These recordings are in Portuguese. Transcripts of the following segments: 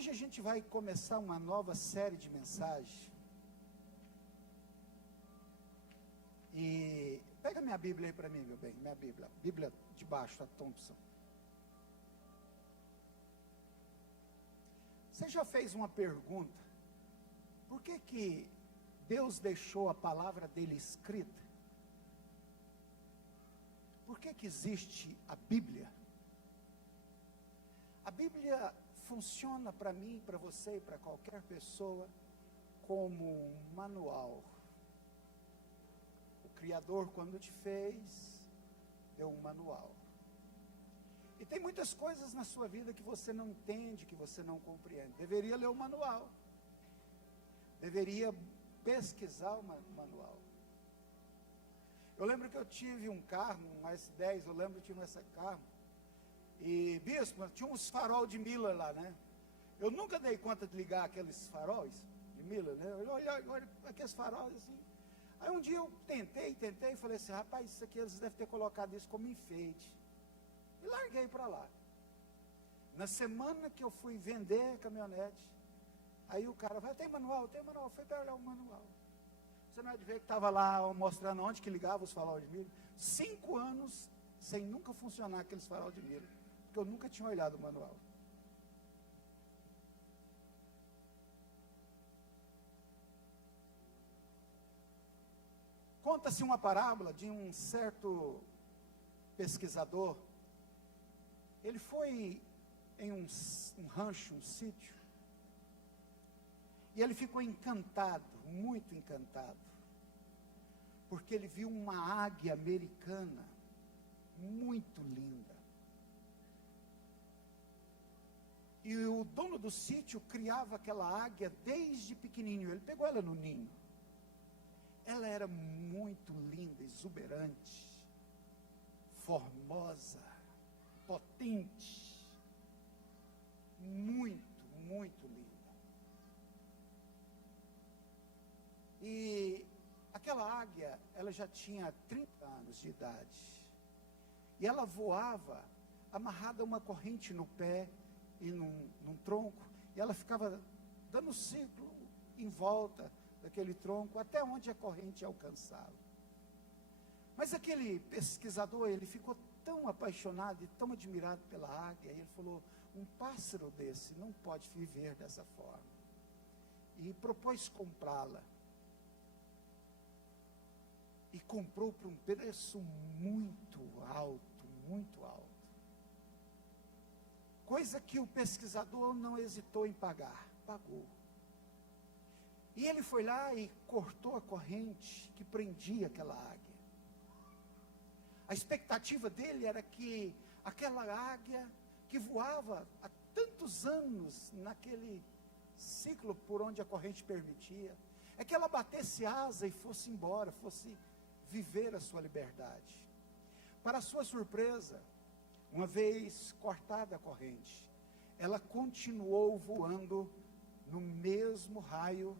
Hoje a gente vai começar uma nova série de mensagens. E pega minha Bíblia aí para mim, meu bem, minha Bíblia de baixo, da Thompson. Você já fez uma pergunta? Por que Deus deixou a palavra dele escrita? Por que existe a Bíblia? A Bíblia funciona para mim, para você e para qualquer pessoa como um manual. O Criador, quando te fez, deu um manual. E tem muitas coisas na sua vida que você não entende, que você não compreende. Deveria ler o manual. Deveria pesquisar o manual. Eu lembro que eu tive um carro, um S10, eu lembro que tinha esse carro. E, bispo, tinha uns farol de Miller lá, né? Eu nunca dei conta de ligar aqueles faróis de Miller, né? Eu olhei aqueles faróis assim. Aí um dia eu tentei, e falei assim, rapaz, isso aqui eles devem ter colocado isso como enfeite. E larguei para lá. Na semana que eu fui vender a caminhonete, aí o cara vai, tem manual? Foi para olhar o manual. Você não é de ver que estava lá mostrando onde que ligava os faróis de Miller? 5 anos sem nunca funcionar aqueles faróis de Miller, porque eu nunca tinha olhado o manual. Conta-se uma parábola de um certo pesquisador. Ele foi em um rancho, um sítio, e ele ficou encantado, muito encantado, porque ele viu uma águia americana, muito linda. E o dono do sítio criava aquela águia desde pequenininho, ele pegou ela no ninho. Ela era muito linda, exuberante, formosa, potente, muito, muito linda. E aquela águia, ela já tinha 30 anos de idade. E ela voava amarrada a uma corrente no pé e num tronco. E ela ficava dando ciclo em volta daquele tronco, até onde a corrente alcançava. Mas aquele pesquisador, ele ficou tão apaixonado e tão admirado pela águia, e ele falou, um pássaro desse não pode viver dessa forma. E propôs comprá-la. E comprou por um preço muito alto, muito alto. Coisa que o pesquisador não hesitou em pagar, pagou. E ele foi lá e cortou a corrente que prendia aquela águia. A expectativa dele era que aquela águia que voava há tantos anos naquele ciclo por onde a corrente permitia, é que ela batesse asa e fosse embora, fosse viver a sua liberdade. Para sua surpresa, uma vez cortada a corrente, ela continuou voando no mesmo raio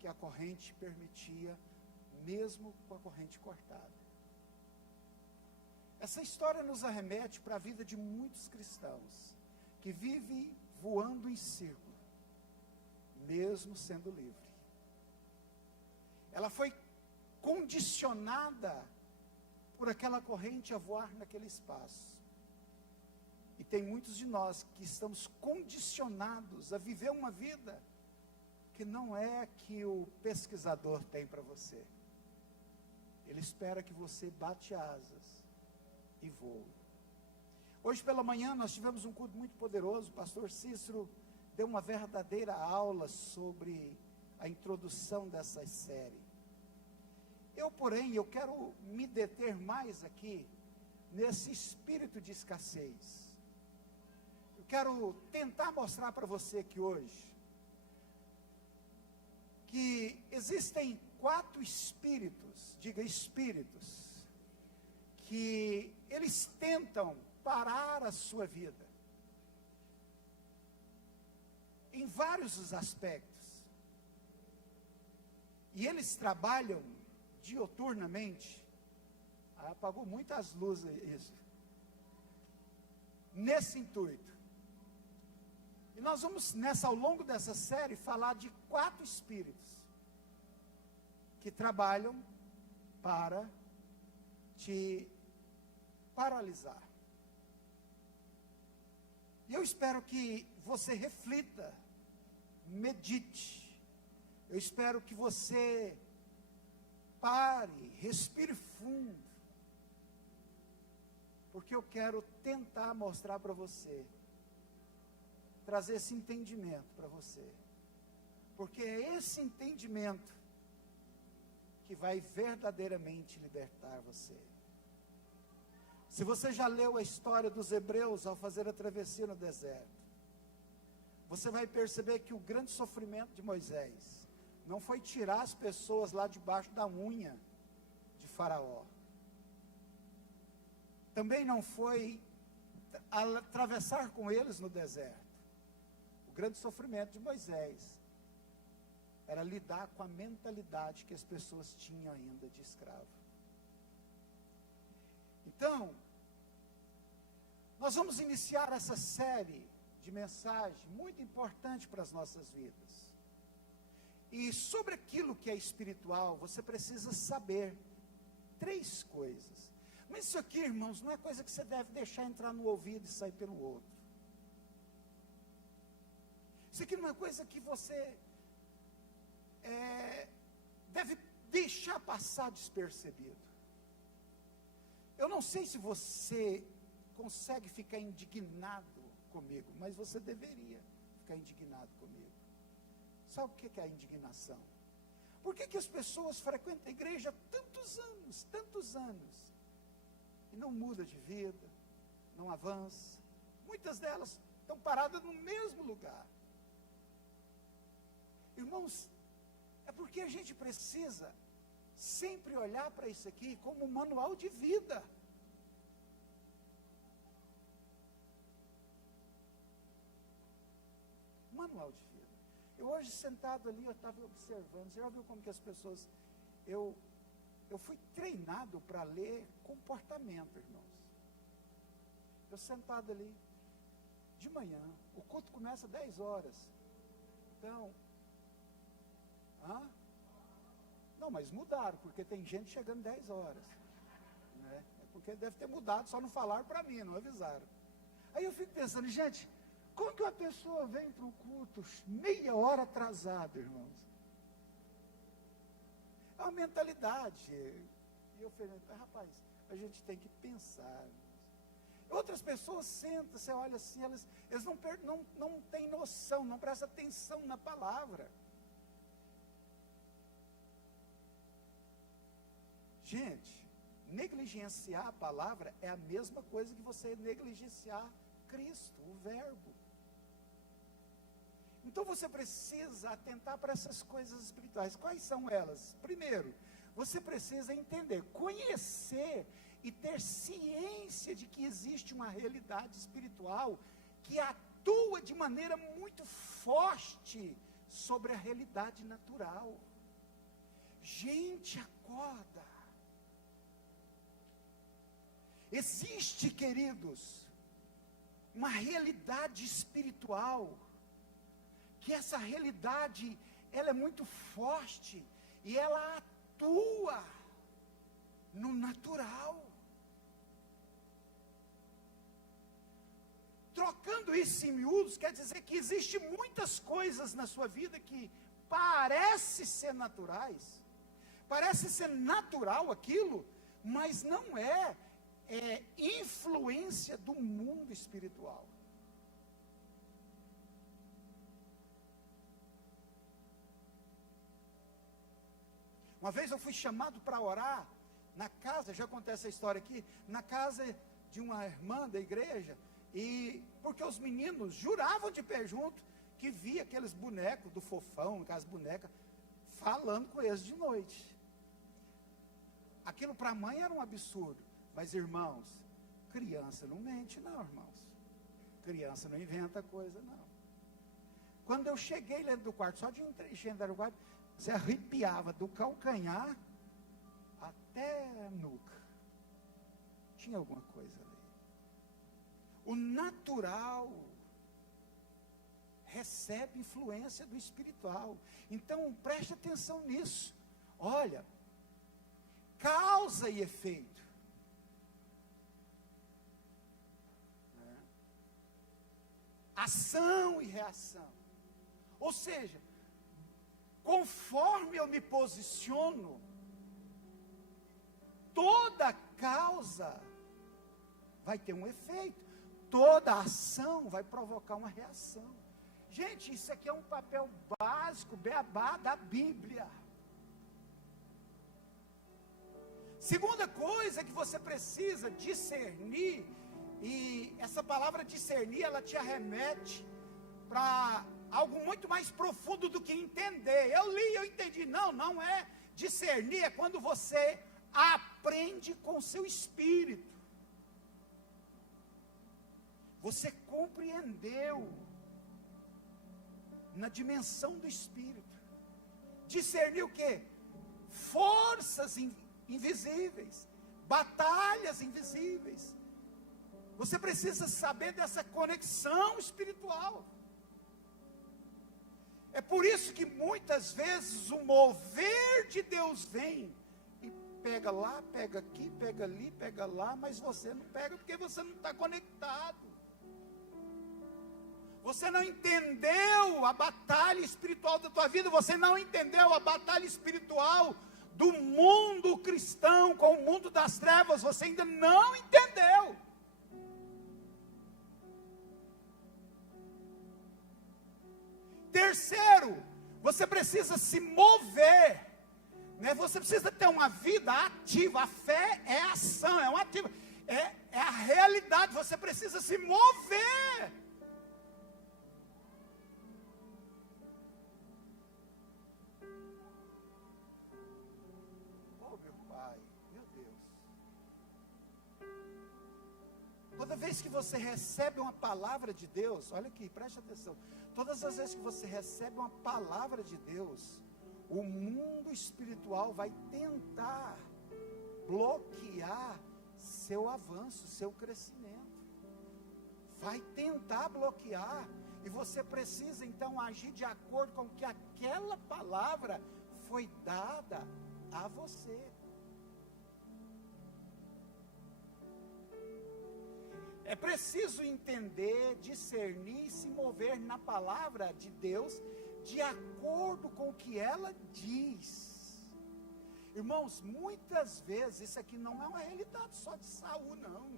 que a corrente permitia, mesmo com a corrente cortada. Essa história nos arremete para a vida de muitos cristãos, que vivem voando em círculo, mesmo sendo livre. Ela foi condicionada por aquela corrente a voar naquele espaço. E tem muitos de nós que estamos condicionados a viver uma vida que não é a que o pesquisador tem para você. Ele espera que você bate asas e voe. Hoje pela manhã nós tivemos um culto muito poderoso. O pastor Cícero deu uma verdadeira aula sobre a introdução dessa série. Porém, eu quero me deter mais aqui nesse espírito de escassez. Eu quero tentar mostrar para você aqui hoje que existem 4 espíritos, diga espíritos, que eles tentam parar a sua vida, em vários aspectos, e eles trabalham dioturnamente. Apagou muitas luzes isso, nesse intuito. E nós vamos, ao longo dessa série, falar de 4 espíritos que trabalham para te paralisar. E eu espero que você reflita, medite. Eu espero que você pare, respire fundo. Porque eu quero tentar mostrar para você, trazer esse entendimento para você. Porque é esse entendimento que vai verdadeiramente libertar você. Se você já leu a história dos hebreus ao fazer a travessia no deserto, você vai perceber que o grande sofrimento de Moisés não foi tirar as pessoas lá debaixo da unha de Faraó. Também não foi atravessar com eles no deserto. O grande sofrimento de Moisés era lidar com a mentalidade que as pessoas tinham ainda de escravo. Então, nós vamos iniciar essa série de mensagens muito importante para as nossas vidas. E sobre aquilo que é espiritual, você precisa saber 3 coisas. Mas isso aqui, irmãos, não é coisa que você deve deixar entrar no ouvido e sair pelo outro. Isso aqui não é coisa que você deve deixar passar despercebido. Eu não sei se você consegue ficar indignado comigo, mas você deveria ficar indignado comigo. Sabe o que é a indignação? Por que as pessoas frequentam a igreja há tantos anos, e não mudam de vida, não avançam? Muitas delas estão paradas no mesmo lugar. Irmãos, é porque a gente precisa sempre olhar para isso aqui como um manual de vida. Manual de vida. Eu hoje sentado ali, eu estava observando, você já viu como que as pessoas, eu fui treinado para ler comportamento, irmãos. Eu sentado ali, de manhã, o culto começa às 10 horas. Então, não, mas mudaram, porque tem gente chegando 10 horas. Né? É porque deve ter mudado, só não falaram para mim, não avisaram. Aí eu fico pensando, gente, como que uma pessoa vem para o culto meia hora atrasada, irmãos? É uma mentalidade. E eu falei, rapaz, a gente tem que pensar. Outras pessoas sentam, você olha assim, eles não têm noção, não prestam atenção na palavra. Gente, negligenciar a palavra é a mesma coisa que você negligenciar Cristo, o verbo. Então você precisa atentar para essas coisas espirituais. Quais são elas? Primeiro, você precisa entender, conhecer e ter ciência de que existe uma realidade espiritual que atua de maneira muito forte sobre a realidade natural. Gente, acorda. Existe, queridos, uma realidade espiritual, que essa realidade, ela é muito forte, e ela atua no natural. Trocando isso em miúdos, quer dizer que existe muitas coisas na sua vida que parece ser naturais, parece ser natural aquilo, mas não é influência do mundo espiritual. Uma vez eu fui chamado para orar na casa, já contei essa história aqui, na casa de uma irmã da igreja, e porque os meninos juravam de pé junto que via aqueles bonecos do Fofão, aquelas bonecas, falando com eles de noite. Aquilo para a mãe era um absurdo. Mas, irmãos, criança não mente, não, irmãos. Criança não inventa coisa, não. Quando eu cheguei dentro do quarto, só de entrar no quarto, você arrepiava do calcanhar até a nuca. Tinha alguma coisa ali. O natural recebe influência do espiritual. Então, preste atenção nisso. Olha, causa e efeito. Ação e reação. Ou seja, conforme eu me posiciono, toda causa vai ter um efeito, toda ação vai provocar uma reação. Gente, isso aqui é um papel básico, beabá da Bíblia. Segunda coisa que você precisa discernir, e essa palavra discernir, ela te arremete para algo muito mais profundo do que entender. Eu li, eu entendi. Não é discernir, é quando você aprende com seu espírito. Você compreendeu na dimensão do espírito. Discernir o quê? Forças invisíveis, batalhas invisíveis. Você precisa saber dessa conexão espiritual. É por isso que muitas vezes o mover de Deus vem e pega lá, pega aqui, pega ali, pega lá, mas você não pega porque você não está conectado. Você não entendeu a batalha espiritual da tua vida, você não entendeu a batalha espiritual do mundo cristão com o mundo das trevas, você ainda não entendeu. Terceiro, você precisa se mover, né? Você precisa ter uma vida ativa. A fé é ação, é uma ativa, é a realidade. Você precisa se mover. Oh, meu Pai, meu Deus. Toda vez que você recebe uma palavra de Deus, olha aqui, preste atenção. Todas as vezes que você recebe uma palavra de Deus, o mundo espiritual vai tentar bloquear seu avanço, seu crescimento. Vai tentar bloquear. E você precisa então agir de acordo com que aquela palavra foi dada a você. É preciso entender, discernir e se mover na palavra de Deus de acordo com o que ela diz. Irmãos, muitas vezes isso aqui não é uma realidade só de Saul, não.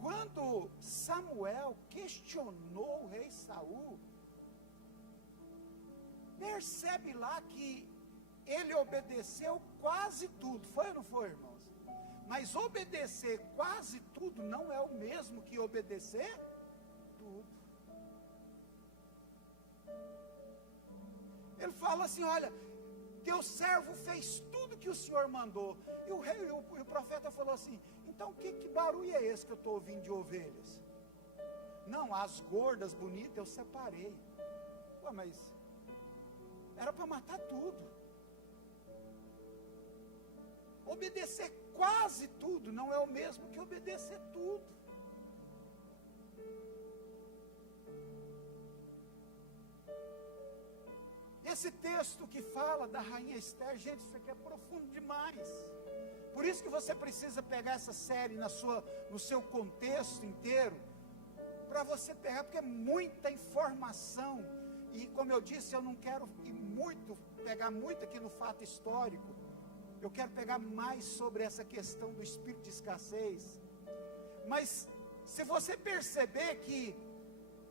Quando Samuel questionou o rei Saul, percebe lá que ele obedeceu quase tudo. Foi ou não foi, irmãos? Mas obedecer quase tudo não é o mesmo que obedecer tudo. Ele fala assim, olha, teu servo fez tudo que o Senhor mandou. E o profeta falou assim, então que barulho é esse que eu estou ouvindo de ovelhas? Não, as gordas bonitas eu separei. Ué, mas era para matar tudo. Obedecer quase tudo não é o mesmo que obedecer tudo. Esse texto que fala da rainha Esther, gente, isso aqui é profundo demais. Por isso que você precisa pegar essa série no seu contexto inteiro, para você pegar, porque é muita informação. E como eu disse, eu não quero pegar muito aqui no fato histórico. Eu quero pegar mais sobre essa questão do espírito de escassez. Mas, se você perceber que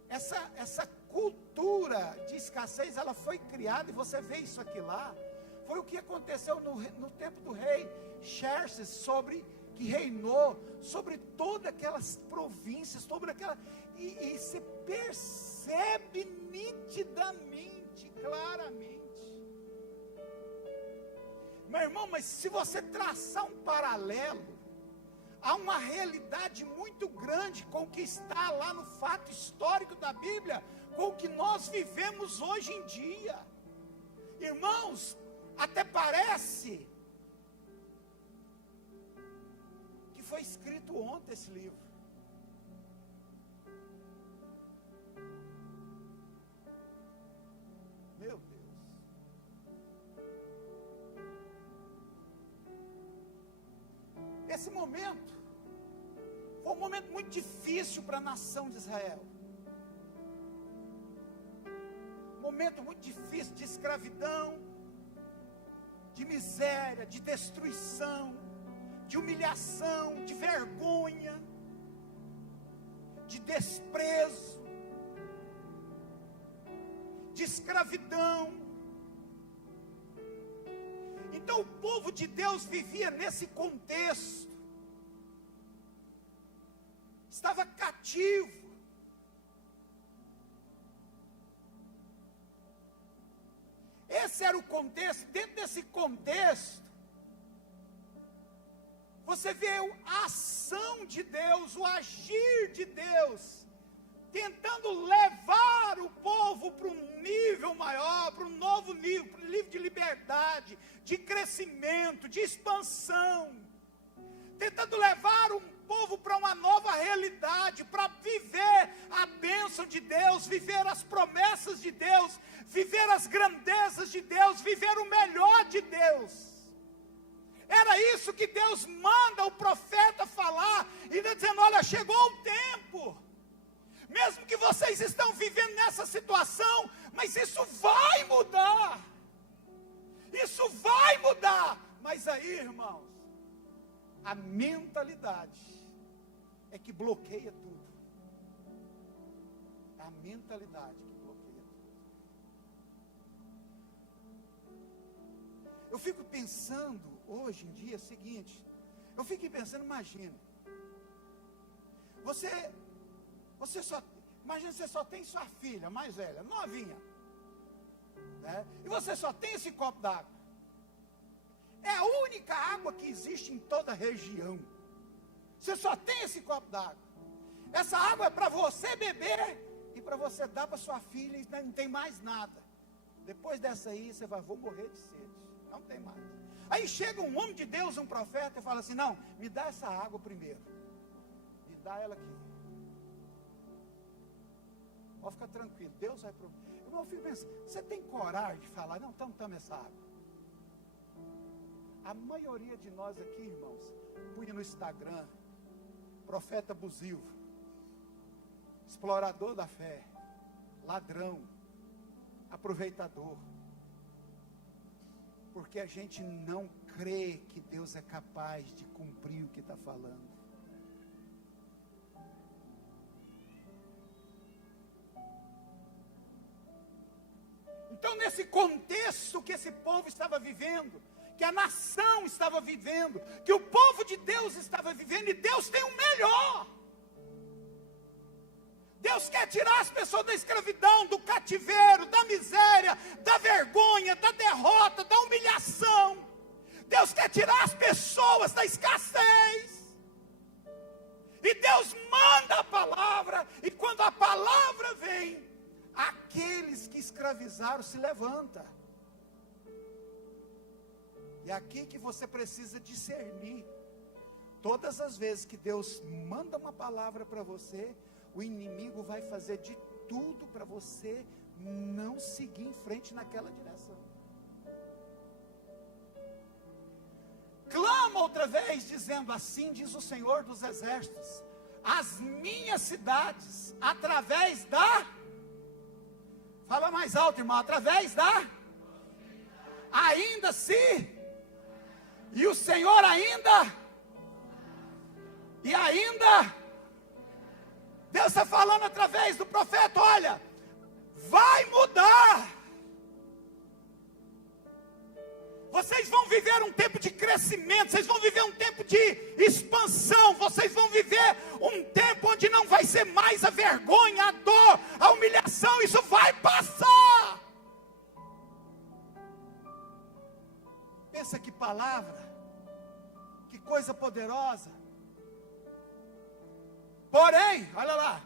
essa cultura de escassez, ela foi criada, e você vê isso aqui lá, foi o que aconteceu no tempo do rei Xerxes, que reinou sobre todas aquelas províncias, e se percebe nitidamente, claramente. Meu irmão, mas se você traçar um paralelo, há uma realidade muito grande com o que está lá no fato histórico da Bíblia, com o que nós vivemos hoje em dia. Irmãos, até parece que foi escrito ontem esse livro. Meu Deus. Esse momento foi um momento muito difícil para a nação de Israel. Um momento muito difícil de escravidão, de miséria, de destruição, de humilhação, de vergonha, de desprezo, de escravidão. Então o povo de Deus vivia nesse contexto, estava cativo. Esse era o contexto. Dentro desse contexto, você vê a ação de Deus, o agir de Deus, tentando levar o povo para um nível maior, para um novo nível, para um nível de liberdade, de crescimento, de expansão, tentando levar um povo para uma nova realidade, para viver a bênção de Deus, viver as promessas de Deus, viver as grandezas de Deus, viver o melhor de Deus. Era isso que Deus manda o profeta falar, e dizendo: olha, chegou o tempo, mesmo que vocês estão vivendo nessa situação, mas isso vai mudar, mas aí, irmãos, a mentalidade é que bloqueia tudo, é a mentalidade que bloqueia tudo. Eu fico pensando, hoje em dia, é o seguinte, imagina, imagina, você só tem sua filha mais velha, novinha, né? E você só tem esse copo d'água. É a única água que existe em toda a região. Você só tem esse copo d'água. Essa água é para você beber e para você dar para sua filha, e não tem mais nada. Depois dessa aí, você vai: vou morrer de sede. Não tem mais. Aí chega um homem de Deus, um profeta, e fala assim: não, me dá essa água primeiro. Me dá ela aqui. Pode ficar tranquilo, Deus vai prover. Eu fico pensando, você tem coragem de falar: não, então toma essa água? A maioria de nós aqui, irmãos, punha no Instagram: profeta abusivo, explorador da fé, ladrão, aproveitador. Porque a gente não crê que Deus é capaz de cumprir o que está falando. Então, nesse contexto que esse povo estava vivendo, que a nação estava vivendo, que o povo de Deus estava vivendo, e Deus tem o melhor. Deus quer tirar as pessoas da escravidão, do cativeiro, da miséria, da vergonha, da derrota, da humilhação. Deus quer tirar as pessoas da escassez. E Deus manda a palavra, e quando a palavra vem, aqueles que escravizaram se levantam. E é aqui que você precisa discernir. Todas as vezes que Deus manda uma palavra para você, o inimigo vai fazer de tudo para você não seguir em frente naquela direção. Clama outra vez, dizendo: assim diz o Senhor dos Exércitos, as minhas cidades, através da... Fala mais alto, irmão. Através da... Ainda se... E o Senhor ainda... E ainda... Deus está falando através do profeta: olha, vai mudar. Vocês vão viver um tempo de crescimento, vocês vão viver um tempo de expansão, vocês vão viver um tempo onde não vai ser mais a vergonha, a dor, a humilhação, isso vai passar. Pensa que palavra, que coisa poderosa. Porém, olha lá,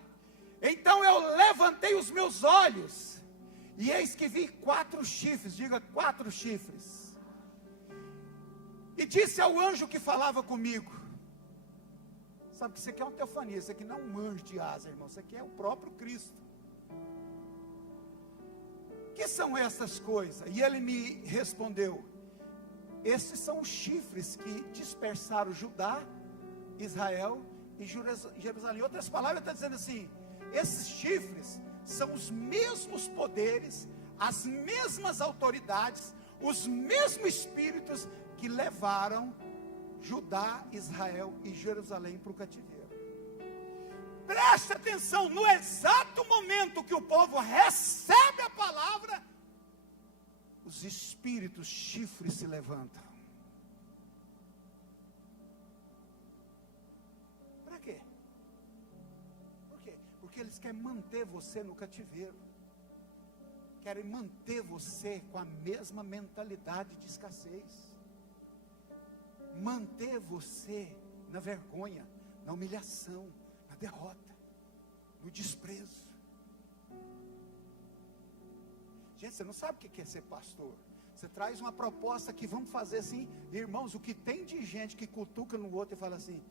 então eu levantei os meus olhos, e eis que vi 4 chifres, diga 4 chifres, e disse ao anjo que falava comigo. Sabe que isso aqui é uma teofania, isso aqui não é um anjo de asa, irmão, isso aqui é o próprio Cristo. que são essas coisas? E ele me respondeu: esses são os chifres que dispersaram Judá, Israel e Jerusalém. Em outras palavras, ele está dizendo assim: esses chifres são os mesmos poderes, as mesmas autoridades, os mesmos espíritos que levaram Judá, Israel e Jerusalém para o cativeiro. Preste atenção, no exato momento que o povo recebe a palavra, os espíritos chifres se levantam. Para quê? Por quê? Porque eles querem manter você no cativeiro. Querem manter você com a mesma mentalidade de escassez. Manter você na vergonha, na humilhação, na derrota, no desprezo. Gente, você não sabe o que é ser pastor. Você traz uma proposta que vamos fazer assim, irmãos, o que tem de gente que cutuca no outro e fala assim: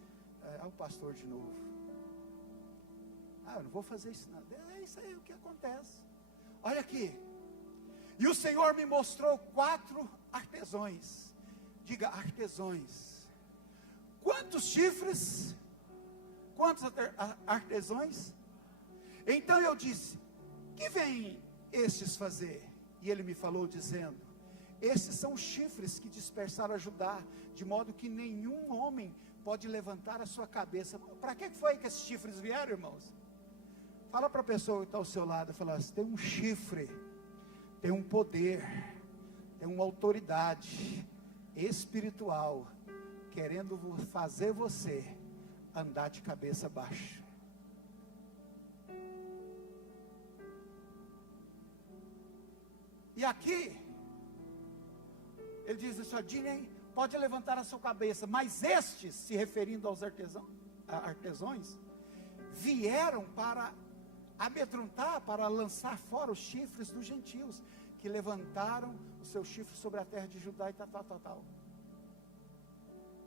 o pastor de novo. Eu não vou fazer isso não. É isso aí o que acontece. Olha aqui. E o Senhor me mostrou 4 artesões. Diga, artesões. Quantos chifres? Quantos artesões? Então eu disse: que vêm estes fazer? E ele me falou dizendo: esses são os chifres que dispersaram a Judá, de modo que nenhum homem pode levantar a sua cabeça. Para que foi que esses chifres vieram, irmãos? Fala para a pessoa que está ao seu lado, fala assim: tem um chifre, tem um poder, tem uma autoridade espiritual, querendo fazer você andar de cabeça baixa. E aqui, ele diz assim: Dinei, pode levantar a sua cabeça, mas estes, se referindo aos artesãos, vieram para amedrontar, para lançar fora os chifres dos gentios, que levantaram os seus chifres sobre a terra de Judá e tal.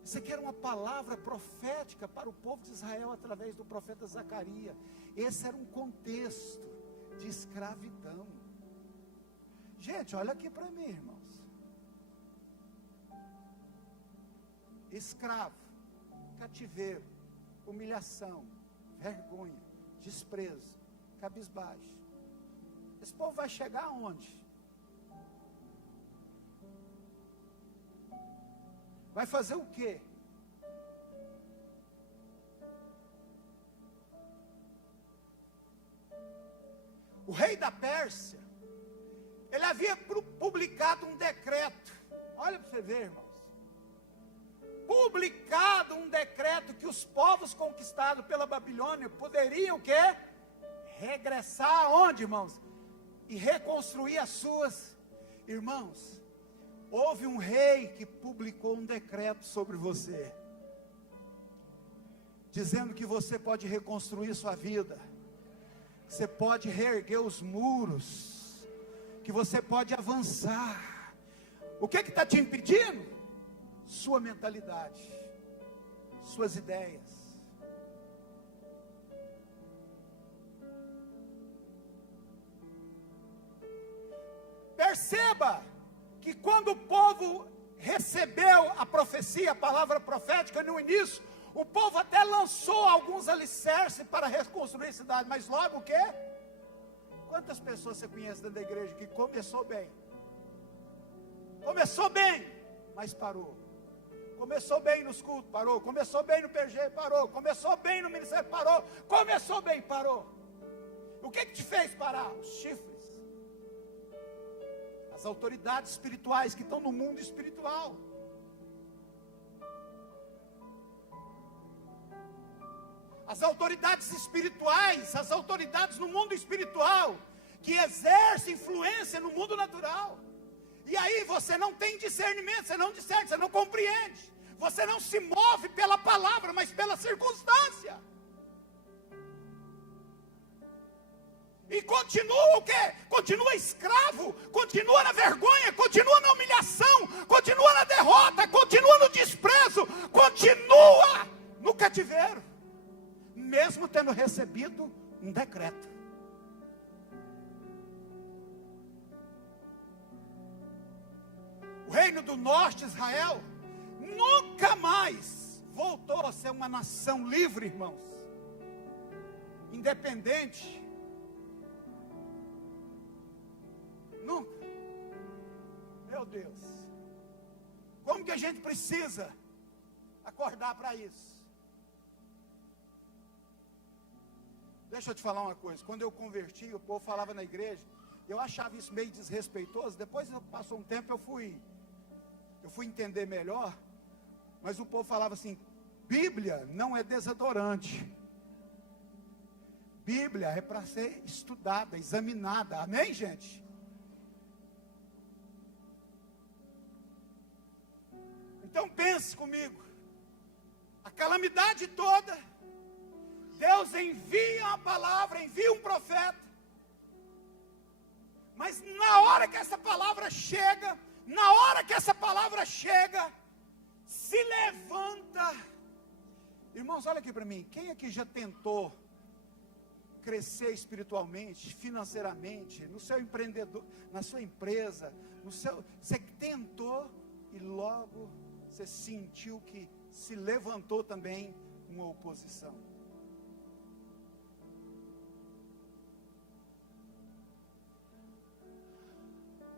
Isso aqui era uma palavra profética para o povo de Israel através do profeta Zacarias. Esse era um contexto de escravidão. Gente, olha aqui para mim, irmãos. Escravo, cativeiro, humilhação, vergonha, desprezo, cabisbaixo. Esse povo vai chegar aonde? Vai fazer o quê? O rei da Pérsia, ele havia publicado um decreto. Olha para você ver, irmãos. Publicado um decreto que os povos conquistados pela Babilônia poderiam o quê? Regressar aonde, irmãos? E reconstruir as suas. Irmãos, houve um rei que publicou um decreto sobre você, dizendo que você pode reconstruir sua vida, que você pode reerguer os muros, que você pode avançar. O que está te impedindo? Sua mentalidade, suas ideias. Perceba que quando o povo recebeu a profecia, a palavra profética no início, o povo até lançou alguns alicerces para reconstruir a cidade, mas logo o quê? Quantas pessoas você conhece dentro da igreja que começou bem, mas parou? Começou bem nos cultos, parou. Começou bem no PG, parou. Começou bem no ministério, parou. Começou bem, parou. O que te fez parar? Os chifres. As autoridades espirituais que estão no mundo espiritual. As autoridades espirituais, as autoridades no mundo espiritual, que exercem influência no mundo natural. E aí você não tem discernimento, você não discerne, você não compreende. Você não se move pela palavra, mas pela circunstância. E continua o quê? Continua escravo, continua na vergonha, continua na humilhação, continua na derrota, continua no desprezo, continua no cativeiro, mesmo tendo recebido um decreto. reino do norte, Israel, nunca mais voltou a ser uma nação livre, irmãos, independente. Nunca. Meu Deus, como que a gente precisa acordar para isso? Deixa eu te falar uma coisa. Quando eu converti, o povo falava na igreja, eu achava isso meio desrespeitoso. Depois passou um tempo, eu fui entender melhor. Mas o povo falava assim: Bíblia não é desodorante. Bíblia é para ser estudada, examinada. Amém, gente? Então pense comigo. A calamidade toda, Deus envia a palavra, envia um profeta. Mas na hora que essa palavra chega, se levanta. Irmãos, olha aqui para mim. Quem aqui já tentou crescer espiritualmente, financeiramente, no seu empreendedor, na sua empresa, você tentou e logo você sentiu que se levantou também uma oposição?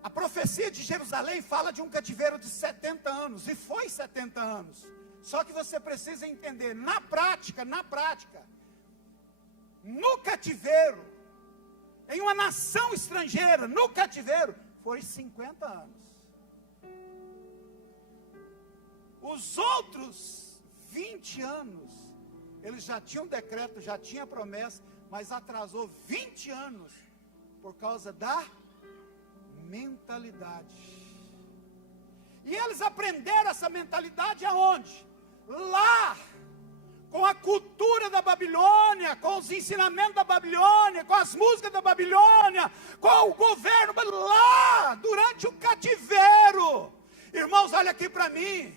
A profecia de Jerusalém fala de um cativeiro de 70 anos, e foi 70 anos. Só que você precisa entender, na prática, no cativeiro, em uma nação estrangeira, no cativeiro, foi 50 anos. Os outros 20 anos, eles já tinham decreto, já tinha promessa, mas atrasou 20 anos, por causa da mentalidade. E eles aprenderam essa mentalidade aonde? Lá, com a cultura da Babilônia, com os ensinamentos da Babilônia, com as músicas da Babilônia, com o governo, lá, durante o cativeiro. Irmãos, olha aqui para mim.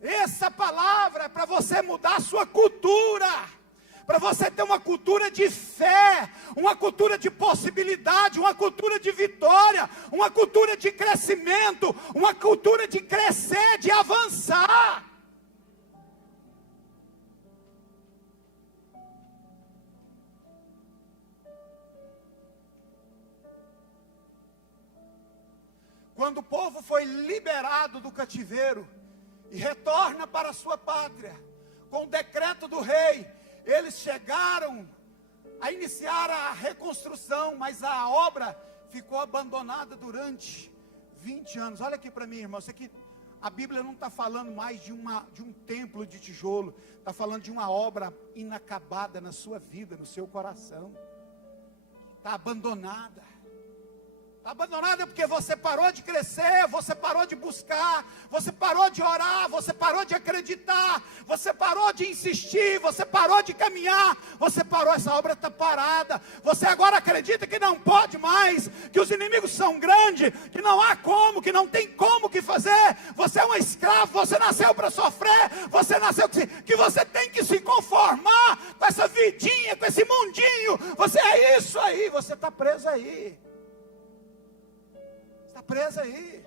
Essa palavra é para você mudar a sua cultura, para você ter uma cultura de fé, uma cultura de possibilidade, uma cultura de vitória, uma cultura de crescimento, uma cultura de crescer, de avançar. Quando o povo foi liberado do cativeiro e retorna para a sua pátria, com o decreto do rei, eles chegaram a iniciar a reconstrução, mas a obra ficou abandonada durante 20 anos. Olha aqui para mim, irmão, isso aqui, a Bíblia não está falando mais de um templo de tijolo, está falando de uma obra inacabada na sua vida, no seu coração. Está abandonada. Abandonada porque você parou de crescer, você parou de buscar, você parou de orar, você parou de acreditar, você parou de insistir, você parou de caminhar, você parou, essa obra está parada. Você agora acredita que não pode mais, que os inimigos são grandes, que não há como, que não tem como que fazer. Você é um escravo, você nasceu para sofrer, você nasceu que você tem que se conformar com essa vidinha, com esse mundinho. Você é isso aí, você está preso aí. Presa aí.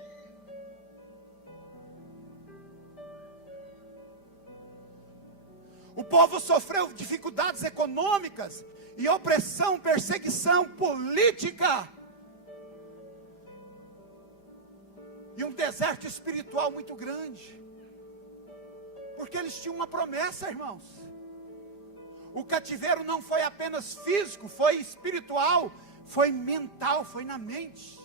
O povo sofreu dificuldades econômicas e opressão, perseguição política e um deserto espiritual muito grande, porque eles tinham uma promessa, irmãos. O cativeiro não foi apenas físico, foi espiritual, foi mental, foi na mente.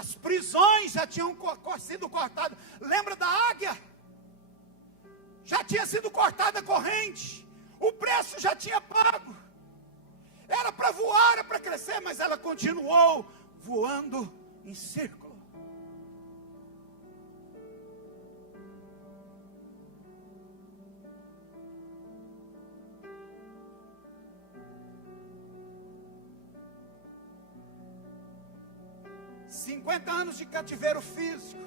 As prisões já tinham sido cortadas. Lembra da águia? Já tinha sido cortada a corrente. O preço já tinha pago. Era para voar, era para crescer, mas ela continuou voando em círculo. $50 anos de cativeiro físico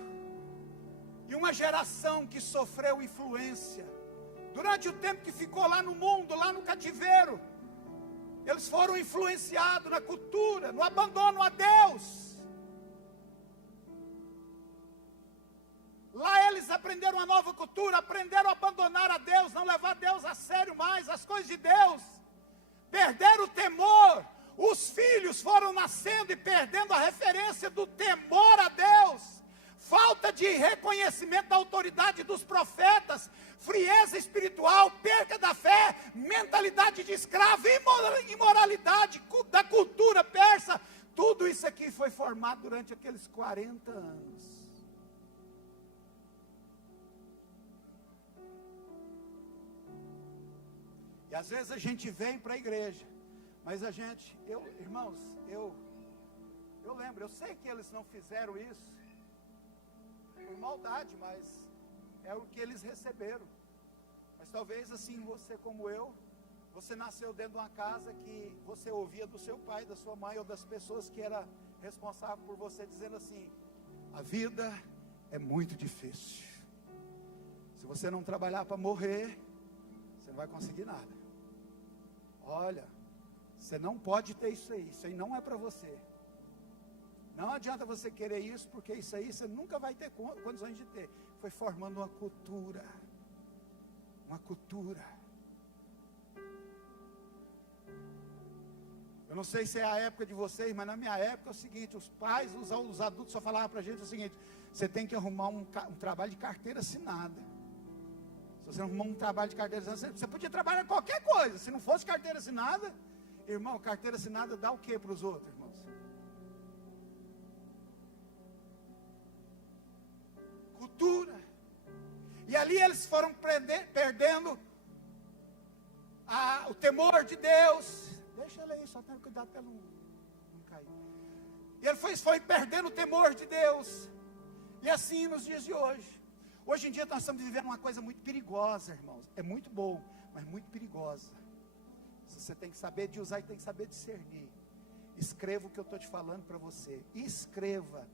e uma geração que sofreu influência Durante o tempo que ficou lá no mundo, lá no cativeiro, eles foram influenciados na cultura, no abandono a Deus. Lá eles aprenderam uma nova cultura, aprenderam a abandonar a Deus, não levar Deus a sério mais, as coisas de Deus. Perderam o temor. Os filhos foram nascendo e perdendo a referência do temor a Deus. Falta de reconhecimento da autoridade dos profetas, frieza espiritual, perca da fé, mentalidade de escravo, imoralidade da cultura persa. Tudo isso aqui foi formado durante aqueles 40 anos. E às vezes a gente vem para a igreja, mas irmãos, eu lembro, eu sei que eles não fizeram isso por maldade, mas é o que eles receberam. Mas talvez assim, você como eu, você nasceu dentro de uma casa que você ouvia do seu pai, da sua mãe, ou das pessoas que eram responsáveis por você, dizendo assim: a vida é muito difícil. Se você não trabalhar para morrer, você não vai conseguir nada. Olha, você não pode ter isso aí não é para você. Não adianta você querer isso, porque isso aí você nunca vai ter condições de ter. Foi formando uma cultura. Uma cultura. Eu não sei se é a época de vocês, mas na minha época é o seguinte: os pais, os adultos só falavam para a gente o seguinte: você tem que arrumar um trabalho de carteira assinada. Se você arrumar um trabalho de carteira assinada, você podia trabalhar qualquer coisa. Se não fosse carteira assinada, irmão, carteira assinada dá o que para os outros, irmãos? Cultura. E ali eles foram perdendo o temor de Deus. Deixa ela aí, só tenha cuidado para ela não cair. E ele foi perdendo o temor de Deus. E assim nos dias de hoje. Hoje em dia nós estamos vivendo uma coisa muito perigosa, irmãos. É muito bom, mas muito perigosa. Você tem que saber de usar e tem que saber discernir. Escreva o que eu estou te falando para você. Escreva.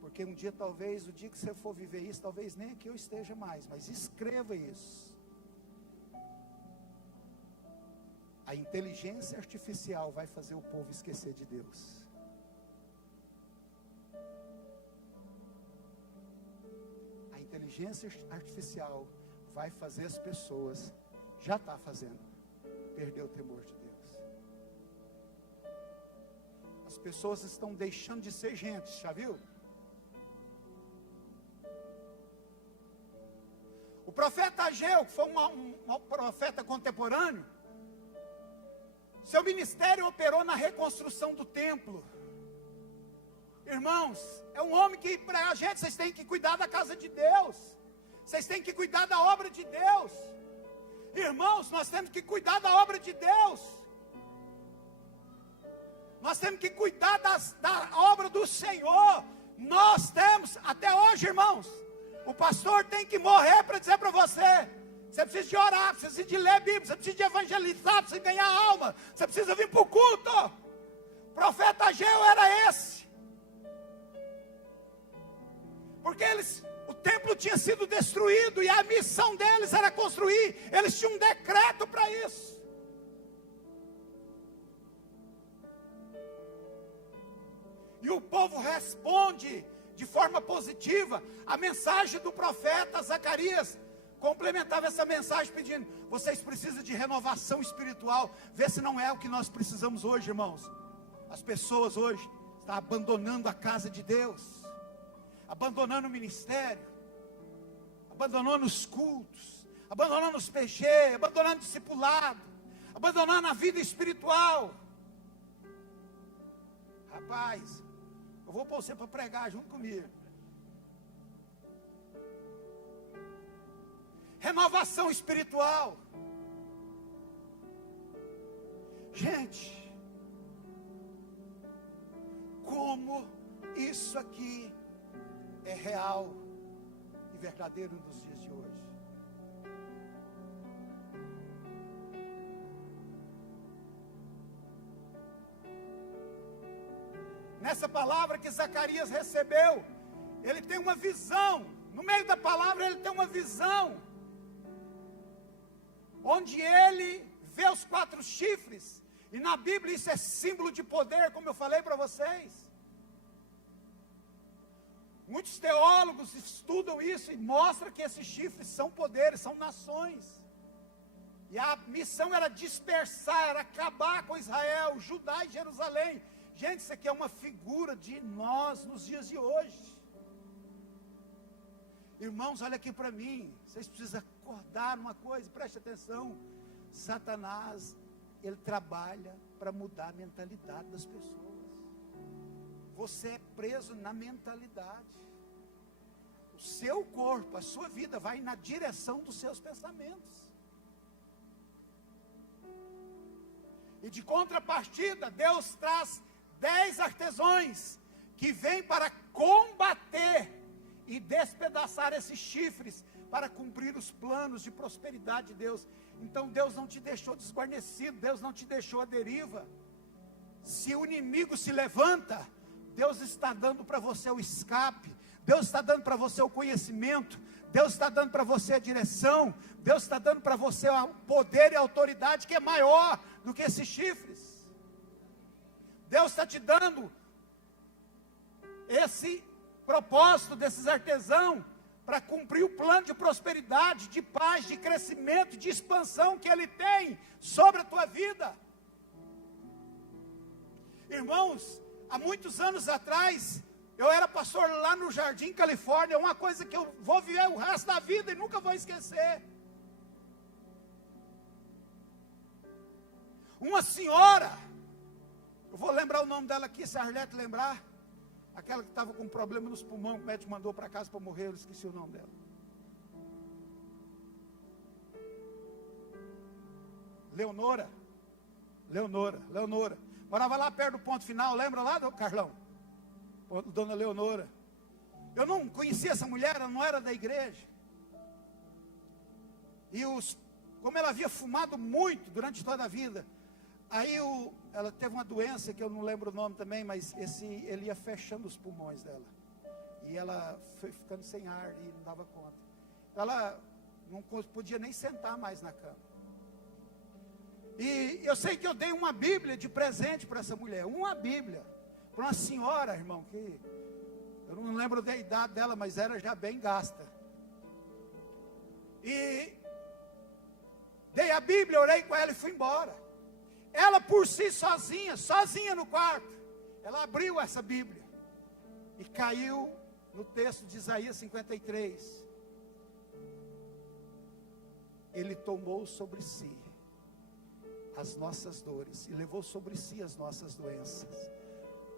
Porque um dia, talvez, o dia que você for viver isso, talvez nem aqui eu esteja mais. Mas escreva isso. A inteligência artificial vai fazer o povo esquecer de Deus. A inteligência artificial vai fazer as pessoas, já está fazendo, perder o temor de Deus. As pessoas estão deixando de ser gente, já viu? O profeta Ageu, que foi um profeta contemporâneo, seu ministério operou na reconstrução do templo. Irmãos, é um homem que, para a gente, vocês têm que cuidar da casa de Deus. Vocês têm que cuidar da obra de Deus. Irmãos, nós temos que cuidar da obra de Deus. Nós temos que cuidar da obra do Senhor. Nós temos, até hoje, irmãos, o pastor tem que morrer para dizer para você: você precisa de orar, você precisa de ler Bíblia, você precisa de evangelizar, você precisa ganhar alma, você precisa vir para o culto. O profeta Ageu era esse. Porque o templo tinha sido destruído e a missão deles era construir. Eles tinham um decreto para isso. E o povo responde de forma positiva. A mensagem do profeta Zacarias complementava essa mensagem pedindo: vocês precisam de renovação espiritual. Vê se não é o que nós precisamos hoje, irmãos. As pessoas hoje estão abandonando a casa de Deus, abandonando o ministério, abandonando os cultos, abandonando os PG, abandonando o discipulado, abandonando a vida espiritual. Rapaz, eu vou pôr você para pregar junto comigo. Renovação espiritual. Gente, como isso aqui é real e verdadeiro nos dias de hoje. Nessa palavra que Zacarias recebeu, ele tem uma visão. No meio da palavra ele tem uma visão. onde ele vê os 4 chifres, e na Bíblia isso é símbolo de poder, como eu falei para vocês. Muitos teólogos estudam isso e mostram que esses chifres são poderes, são nações. E a missão era dispersar, era acabar com Israel, Judá e Jerusalém. Gente, isso aqui é uma figura de nós nos dias de hoje. Irmãos, olha aqui para mim, vocês precisam acordar numa coisa, preste atenção. Satanás, ele trabalha para mudar a mentalidade das pessoas. Você é preso na mentalidade. O seu corpo, a sua vida vai na direção dos seus pensamentos. E de contrapartida, Deus traz 10 artesãos que vêm para combater e despedaçar esses chifres para cumprir os planos de prosperidade de Deus. Então Deus não te deixou desguarnecido, Deus não te deixou à deriva. Se o inimigo se levanta, Deus está dando para você o escape, Deus está dando para você o conhecimento, Deus está dando para você a direção, Deus está dando para você o poder e a autoridade que é maior do que esses chifres. Deus está te dando esse propósito desses artesãos para cumprir o plano de prosperidade, de paz, de crescimento, de expansão que Ele tem sobre a tua vida. Irmãos, há muitos anos atrás, eu era pastor lá no Jardim, Califórnia, uma coisa que eu vou viver o resto da vida e nunca vou esquecer. Uma senhora, eu vou lembrar o nome dela aqui, se a Arlete lembrar, aquela que estava com um problema nos pulmões, o médico mandou para casa para morrer, eu esqueci o nome dela. Leonora. Morava lá perto do ponto final, lembra lá, Carlão? Dona Leonora. Eu não conhecia essa mulher, ela não era da igreja. E como ela havia fumado muito durante toda a vida, aí ela teve uma doença que eu não lembro o nome também, mas ele ia fechando os pulmões dela. E ela foi ficando sem ar e não dava conta. Ela não podia nem sentar mais na cama. E eu sei que eu dei uma Bíblia de presente para essa mulher, uma Bíblia, para uma senhora, irmão, que eu não lembro da idade dela, mas era já bem gasta. E dei a Bíblia, orei com ela e fui embora. Ela por si sozinha no quarto, ela abriu essa Bíblia e caiu no texto de Isaías 53. Ele tomou sobre si as nossas dores e levou sobre si as nossas doenças.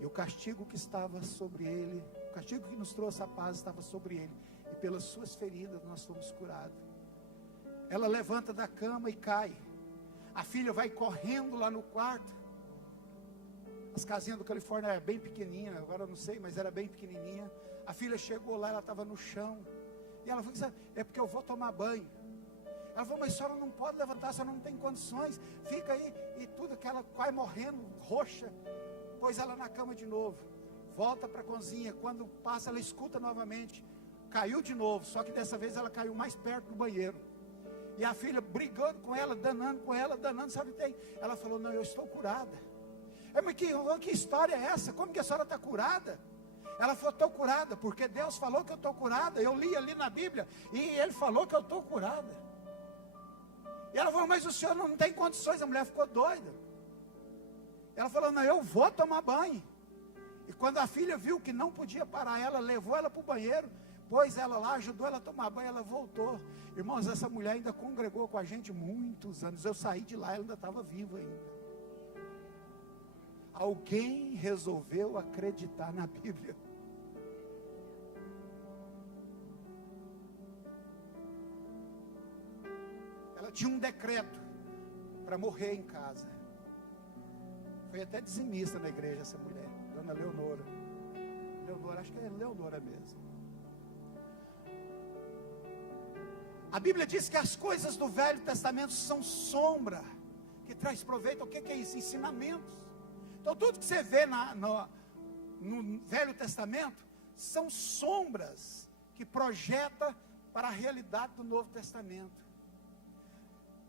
E o castigo que estava sobre ele, o castigo que nos trouxe a paz estava sobre ele. E pelas suas feridas nós fomos curados. Ela levanta da cama e cai. A filha vai correndo lá no quarto. As casinhas do Califórnia eram bem pequenininhas, agora eu não sei, mas era bem pequenininha. A filha chegou lá, ela estava no chão. E ela falou, é porque eu vou tomar banho. Ela falou, mas a senhora não pode levantar, a senhora não tem condições. Fica aí, e tudo que ela vai morrendo, roxa. Pôs ela na cama de novo. Volta para a cozinha, quando passa ela escuta novamente. Caiu de novo, só que dessa vez ela caiu mais perto do banheiro. E a filha brigando com ela, danando com ela, sabe o que tem? Ela falou, não, eu estou curada. Mas que história é essa? Como que a senhora está curada? Ela falou, estou curada, porque Deus falou que eu estou curada. Eu li ali na Bíblia, e Ele falou que eu estou curada. E ela falou, mas o senhor não tem condições. A mulher ficou doida. Ela falou, não, eu vou tomar banho. E quando a filha viu que não podia parar ela, levou ela para o banheiro, pôs ela lá, ajudou ela a tomar banho, ela voltou. Irmãos, essa mulher ainda congregou com a gente muitos anos. Eu saí de lá, ela ainda estava viva ainda. Alguém resolveu acreditar na Bíblia. Ela tinha um decreto para morrer em casa. Foi até dizimista na igreja essa mulher, Dona Leonora. Acho que é Leonora mesmo. A Bíblia diz que as coisas do Velho Testamento são sombra, que traz proveito. O que é isso? Ensinamentos. Então tudo que você vê no Velho Testamento são sombras que projeta para a realidade do Novo Testamento.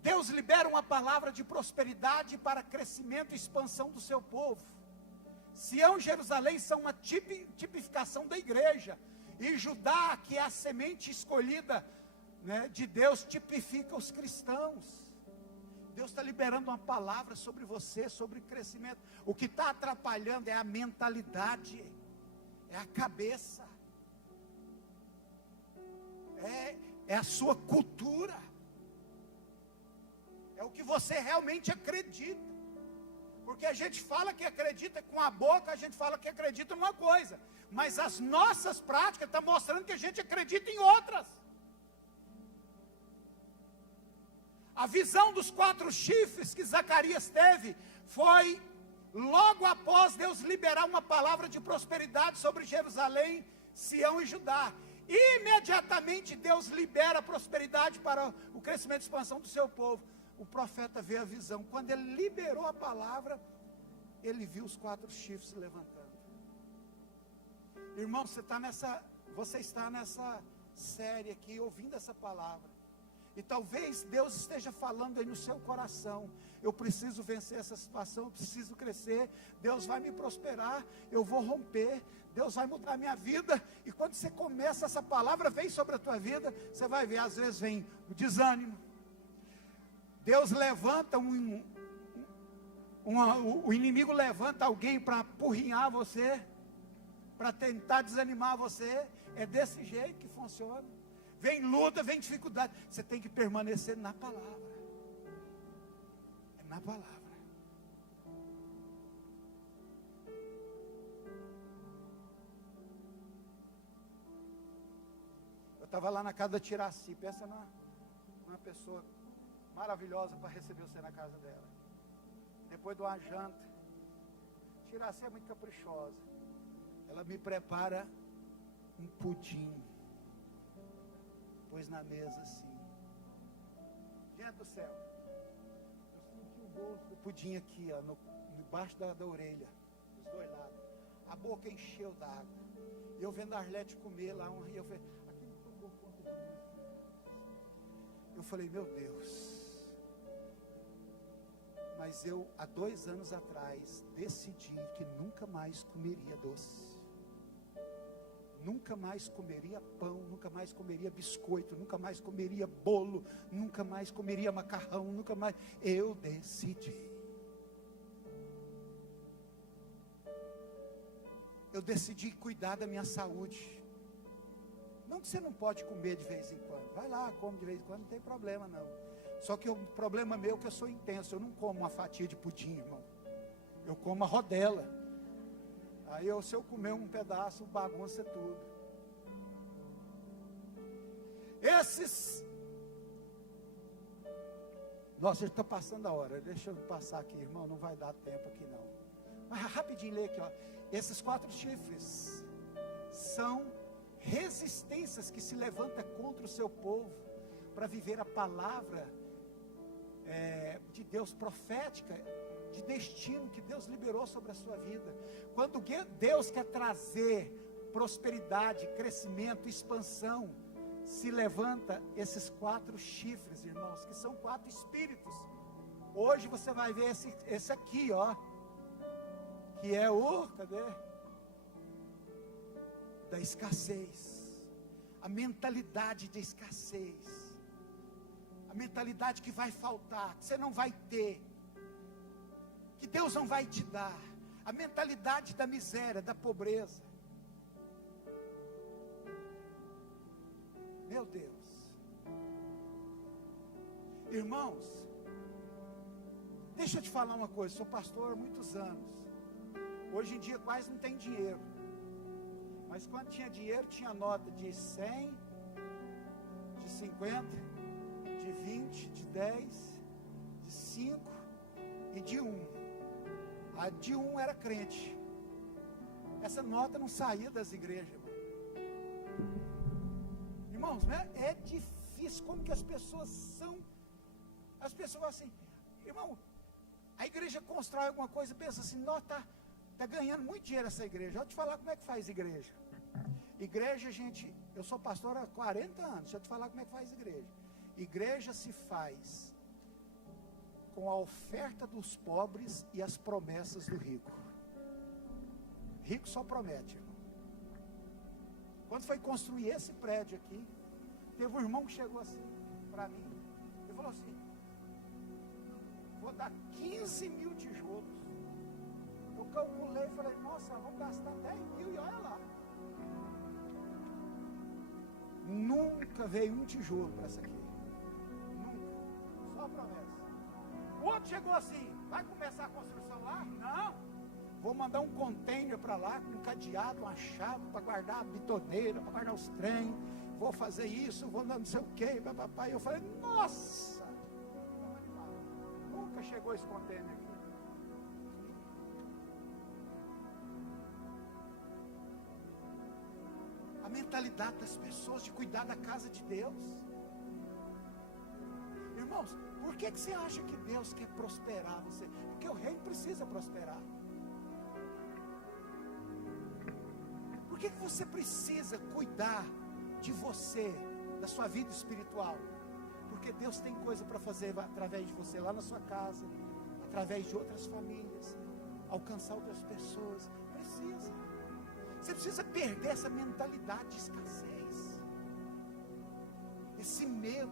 Deus libera uma palavra de prosperidade para crescimento e expansão do seu povo. Sião e Jerusalém são uma tipificação da igreja. E Judá, que é a semente escolhida, né, de Deus, tipifica os cristãos. Deus está liberando uma palavra sobre você, sobre crescimento. O que está atrapalhando é a mentalidade, é a cabeça, é a sua cultura, é o que você realmente acredita. Porque a gente fala que acredita com a boca, a gente fala que acredita numa coisa, mas as nossas práticas estão mostrando que a gente acredita em outras. A visão dos 4 chifres que Zacarias teve foi logo após Deus liberar uma palavra de prosperidade sobre Jerusalém, Sião e Judá. Imediatamente Deus libera a prosperidade para o crescimento e expansão do seu povo. O profeta vê a visão. Quando ele liberou a palavra, ele viu os 4 chifres se levantando. Irmão, você está nessa série aqui, ouvindo essa palavra. E talvez Deus esteja falando aí no seu coração: eu preciso vencer essa situação, eu preciso crescer, Deus vai me prosperar, eu vou romper, Deus vai mudar a minha vida. E quando você começa, essa palavra vem sobre a tua vida, você vai ver, às vezes vem o desânimo. Deus levanta o inimigo levanta alguém para apurrinhar você, para tentar desanimar você. É desse jeito que funciona. Vem luta, vem dificuldade. Você tem que permanecer na palavra. É na palavra. Eu estava lá na casa da Tiraci. Pensa numa pessoa maravilhosa para receber você na casa dela. Depois de uma janta. Tiraci é muito caprichosa. Ela me prepara um pudim. Pôs na mesa assim. Gente do céu, eu senti o gosto do pudim aqui, ó, debaixo da orelha, dos 2 lados. A boca encheu d'água. E eu vendo a Arlete comer lá, e eu falei, aquilo tomou conta de mim. Eu falei, meu Deus. Mas eu, há 2 anos atrás, decidi que nunca mais comeria doce. Nunca mais comeria pão, nunca mais comeria biscoito, nunca mais comeria bolo, nunca mais comeria macarrão, nunca mais. Eu decidi. Eu decidi cuidar da minha saúde. Não que você não pode comer de vez em quando. Vai lá, come de vez em quando, não tem problema não. Só que o problema meu é que eu sou intenso. Eu não como uma fatia de pudim, irmão. Eu como a rodela. Aí se eu comer um pedaço, bagunça tudo. Nossa, está passando a hora. Deixa eu passar aqui, irmão. Não vai dar tempo aqui não. Mas rapidinho lê aqui, ó. Esses 4 chifres são resistências que se levantam contra o seu povo para viver a palavra de Deus profética, de destino que Deus liberou sobre a sua vida. Quando Deus quer trazer prosperidade, crescimento, expansão, se levanta esses 4 chifres, irmãos, que são 4 espíritos. Hoje você vai ver esse aqui, ó, que é cadê? Da escassez. A mentalidade de escassez. A mentalidade que vai faltar, que você não vai ter, que Deus não vai te dar. A mentalidade da miséria, da pobreza. Meu Deus. Irmãos, deixa eu te falar uma coisa. Sou pastor há muitos anos. Hoje em dia quase não tem dinheiro. Mas quando tinha dinheiro, tinha nota de 100, de 50, de 20, de 10, de 5 e de 1. A de 1 era crente. Essa nota não saía das igrejas, irmão. Irmãos, né? É difícil. Como que as pessoas são? As pessoas assim, irmão, a igreja constrói alguma coisa, pensa assim, tá ganhando muito dinheiro essa igreja. Deixa eu te falar como é que faz igreja. Igreja, gente, eu sou pastor há 40 anos. Deixa eu te falar como é que faz igreja. Igreja se faz com a oferta dos pobres e as promessas do rico. Rico só promete, irmão. Quando foi construir esse prédio aqui, teve um irmão que chegou assim para mim, ele falou assim: vou dar 15 mil tijolos. Eu calculei e falei: nossa, vamos gastar 10 mil e olha lá. Nunca veio um tijolo para essa aqui. Nunca. Só promessa. O outro chegou assim: vai começar a construção lá? Não. Vou mandar um container para lá, com um cadeado, uma chave, para guardar a bitoneira, para guardar os trem. Vou fazer isso, vou não sei o quê, papai. Eu falei: nossa, nunca chegou esse container aqui. A mentalidade das pessoas de cuidar da casa de Deus. Irmãos, por que você acha que Deus quer prosperar você? Porque o reino precisa prosperar. Por que você precisa cuidar de você, da sua vida espiritual? Porque Deus tem coisa para fazer através de você, lá na sua casa, através de outras famílias, alcançar outras pessoas. Precisa. Você precisa perder essa mentalidade de escassez, esse medo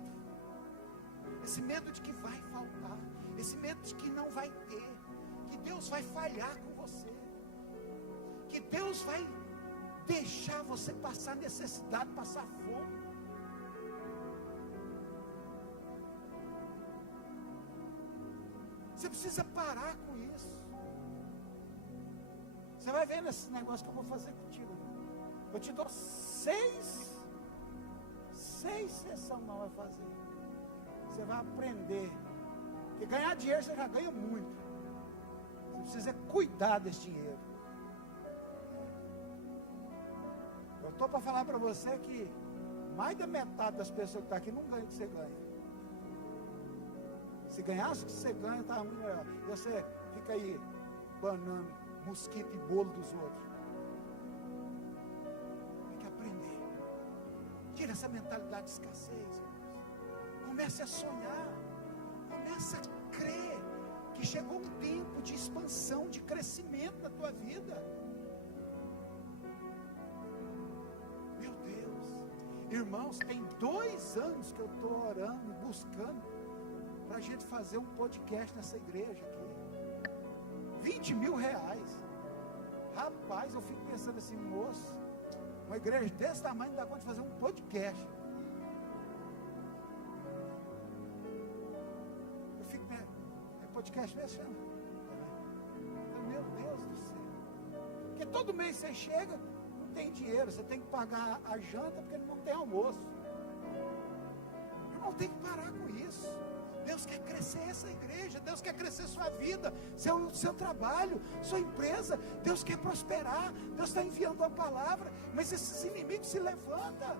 de que vai faltar, esse medo de que não vai ter, que Deus vai falhar com você, que Deus vai deixar você passar necessidade, passar fome. Você precisa parar com isso. Você vai ver nesse negócio que eu vou fazer contigo. Eu te dou 6 sessões não vai fazer. Você vai aprender. Porque ganhar dinheiro você já ganha muito. Você precisa cuidar desse dinheiro. Eu estou para falar para você que mais da metade das pessoas que estão aqui não ganham o que você ganha. Se ganhasse o que você ganha, estava muito melhor. E você fica aí banando mosquito e bolo dos outros. Tem que aprender. Tira essa mentalidade de escassez, irmãos. Comece a sonhar. Comece a crer que chegou um tempo de expansão, de crescimento na tua vida. Meu Deus. Irmãos, tem 2 anos que eu estou orando, buscando para a gente fazer um podcast nessa igreja aqui. 20 mil reais. Rapaz, eu fico pensando assim, moço, uma igreja desse tamanho não dá conta de fazer um podcast. Eu fico pensando, é podcast mesmo? Meu Deus do céu. Porque todo mês você chega, não tem dinheiro, você tem que pagar a janta porque não tem almoço. Irmão, tem que parar com isso. Deus quer crescer essa igreja, Deus quer crescer sua vida, seu trabalho, sua empresa. Deus quer prosperar, Deus está enviando a palavra, mas esses inimigos se levantam.